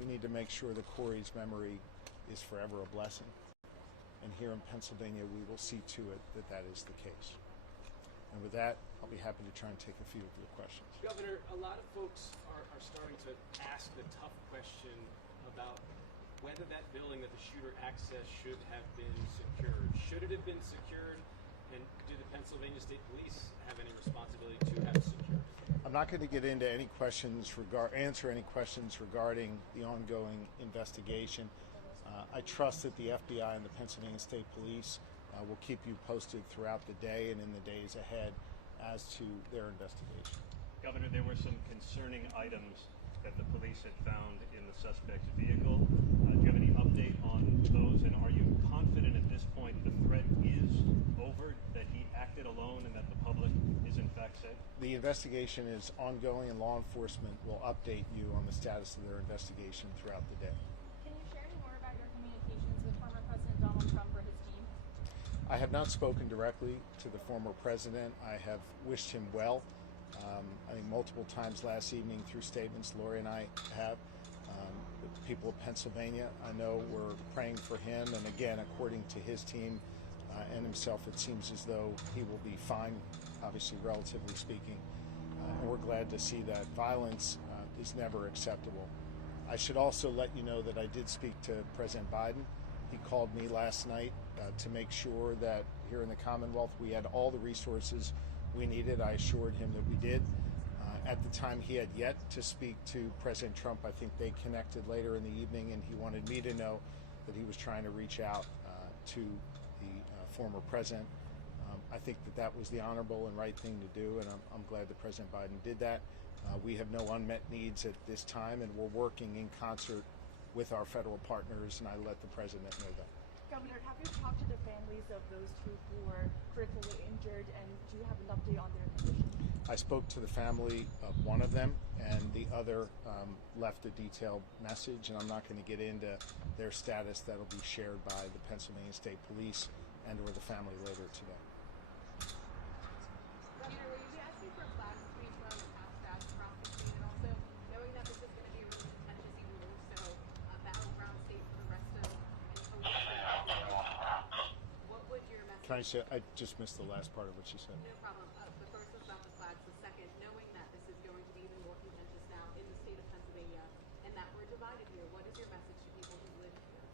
we need to make sure that Corey's memory is forever a blessing. And here in Pennsylvania, we will see to it that that is the case. And with that, I'll be happy to try and take a few of your questions. Governor, a lot of folks are starting to ask the tough question about whether that building that the shooter accessed should have been secured. Should it have been secured? And do the Pennsylvania State Police have any responsibility to have it secured? I'm not going to get into any questions, answer any questions regarding the ongoing investigation. I trust that the FBI and the Pennsylvania State Police will keep you posted throughout the day and in the days ahead as to their investigation. Governor, there were some concerning items that the police had found in the suspect's vehicle. Do you have any update on those? And are you confident at this point the threat is over, that he acted alone and that the public is in fact safe? The investigation is ongoing and law enforcement will update you on the status of their investigation throughout the day. Can you share any more about your communications with former President Donald Trump or his team? I have not spoken directly to the former president. I have wished him well. I think multiple times last evening through statements Lori and I have. The people of Pennsylvania, I know, were praying for him, and again, according to his team and himself, it seems as though he will be fine, obviously relatively speaking, and we're glad to see that. Violence is never acceptable. I should also let you know that I did speak to President Biden. He called me last night to make sure that here in the Commonwealth we had all the resources we needed. I assured him that we did. At the time, he had yet to speak to President Trump. I think they connected later in the evening, and he wanted me to know that he was trying to reach out to the former president. I think that that was the honorable and right thing to do, and I'm glad that President Biden did that. We have no unmet needs at this time, and we're working in concert with our federal partners, and I let the president know that. Governor, have you talked to the families of those two who were critically injured, and do you have an update on their condition? I spoke to the family of one of them, and the other left a detailed message, and I'm not going to get into their status. That'll be shared by the Pennsylvania State Police and or the family later today. Governor, will you be asking for flags to be flown past that traffic scene, and also knowing that this is going to be a really contentious, even more so a battleground state for the rest of what would your message? Can I say, I just missed the last part of what she said. No problem. The first was about the flags. The second, knowing that this is going to be even more contentious now in the state of Pennsylvania and that we're divided here, what is your message to people who live here?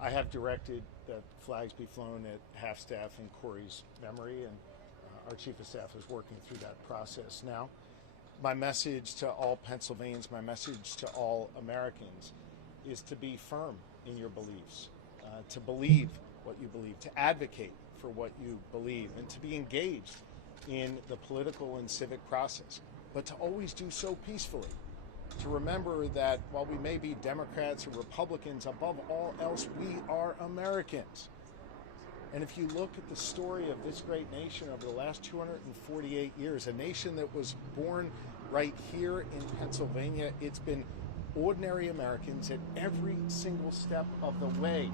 I have directed that flags be flown at half-staff in Corey's memory, and our Chief of Staff is working through that process now. My message to all Pennsylvanians, my message to all Americans is to be firm in your beliefs, to believe what you believe, to advocate for what you believe, and to be engaged in the political and civic process, but to always do so peacefully. To remember that while we may be Democrats or Republicans, above all else, we are Americans. And if you look at the story of this great nation over the last 248 years, a nation that was born right here in Pennsylvania, it's been ordinary Americans at every single step of the way,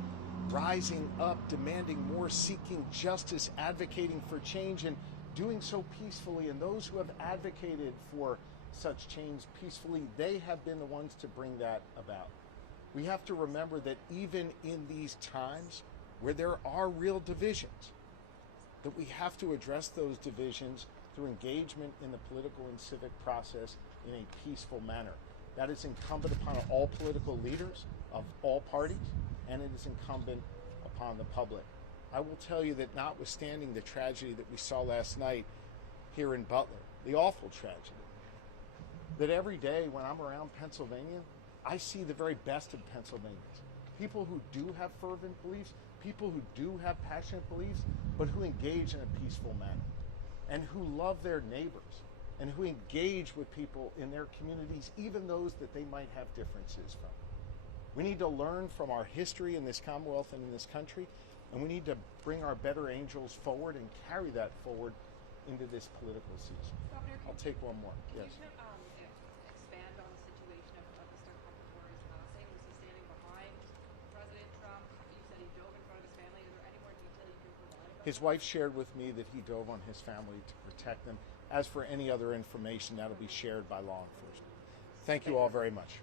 rising up, demanding more, seeking justice, advocating for change, and doing so peacefully. And those who have advocated for such change peacefully, they have been the ones to bring that about. We have to remember that even in these times where there are real divisions, that we have to address those divisions through engagement in the political and civic process in a peaceful manner. That is incumbent upon all political leaders of all parties, and it is incumbent upon the public. I will tell you that notwithstanding the tragedy that we saw last night here in Butler, the awful tragedy, that every day when I'm around Pennsylvania, I see the very best of Pennsylvanians. People who do have fervent beliefs, people who do have passionate beliefs, but who engage in a peaceful manner, and who love their neighbors, and who engage with people in their communities, even those that they might have differences from. We need to learn from our history in this Commonwealth and in this country, and we need to bring our better angels forward and carry that forward into this political season. Governor, I'll take one more. Can Yes. you expand on the situation of Mr. Corey's passing? Was he standing behind President Trump? You said he drove in front of his family. Is there any more detail you can provide? His wife shared with me that he drove on his family to protect them. As for any other information, that'll be shared by law enforcement. Thank you all very much.